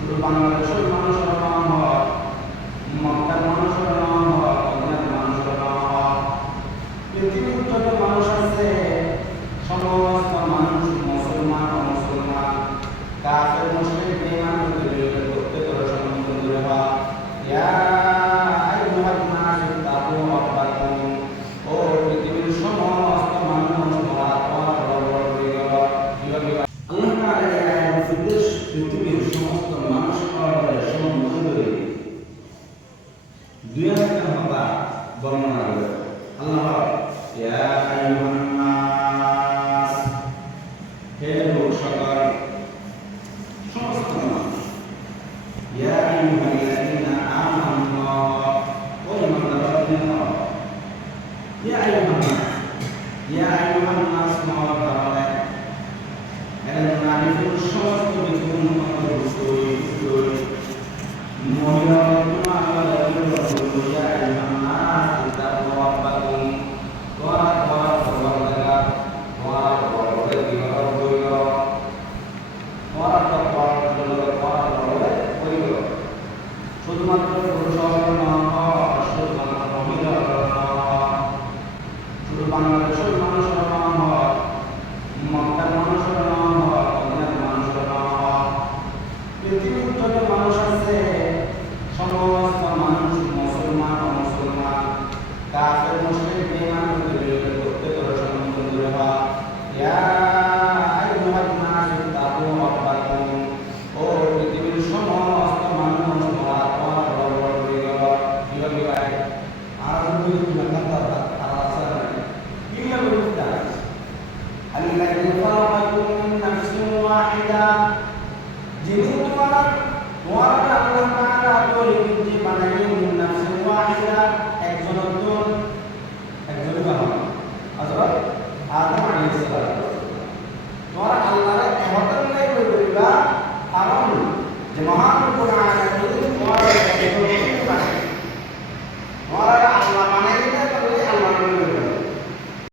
শুধু বাংলাদেশের মানুষের নাম হক, মক্কার মানুষের নাম হক, মদিনার মানুষের নাম হক। পৃথিবীর যত মানুষ আছে সমস্ত মানুষ মুসলমান অমুসলমান কাফের মুশরিক বেঈমান মুশরিক প্রত্যেকের সম্মুখ দূরে হওয়া। ইয়া আইয়ুহান নাস তাকু রাব্বাকুম, ও পৃথিবীর সমস্ত মানুষ আল্লাহ হয়ে গেল। আল্লাহ তাআলা এই আয়াতের উদ্দেশ্য পৃথিবীর সমস্ত মানুষের সম্মুখ দূরে দুই আয়াতের কথা বর্ণনা করে। আল্লাহ ইয়া আইয়ুহান নাস, হে লোক সকল, সমস্ত মানুষ। ইয়া আইয়ুহাল্লাযীনা আমানু, ও ঈমানদারগণ। ইয়া আইয়ুহান নাস, ইয়া আইয়ুহান নাস হওয়ার কারণে এর নারীপুরুষ সমস্ত বিধুন মহিলা শুধুমাত্র পুরুষের নয়, শুধুমাত্র মহিলার নয়, শুধু বাংলাদেশের মানুষের নাম হক, মক্কার মানুষের নাম হক, মদিনার মানুষের নাম হক। পৃথিবীর যত মানুষ আছে সমস্ত মানুষ মুসলমান অমুসলমান কাফের মুশরিক বেঈমান মুশরিক প্রত্যেকের সম্মুখ দূরে হওয়া। ইয়া আইয়ুহান নাস তাকু রাব্বাকুম, ও পৃথিবীর সমস্ত মানুষ আল্লাহ হয়ে গেল। কিভাবে ভাই আর দুই ঘন্টা আর আসলে কিভাবে বুঝতে আল্লাযী খালাকাকুম মিন নাফসিন ওয়াহিদা, যিনি তোমার আল্লাহ তাআলা তৈরি বানাইলেন মিন নাফসিন ওয়াহিদা, একজন বানান হযরত আদম আলাইহিস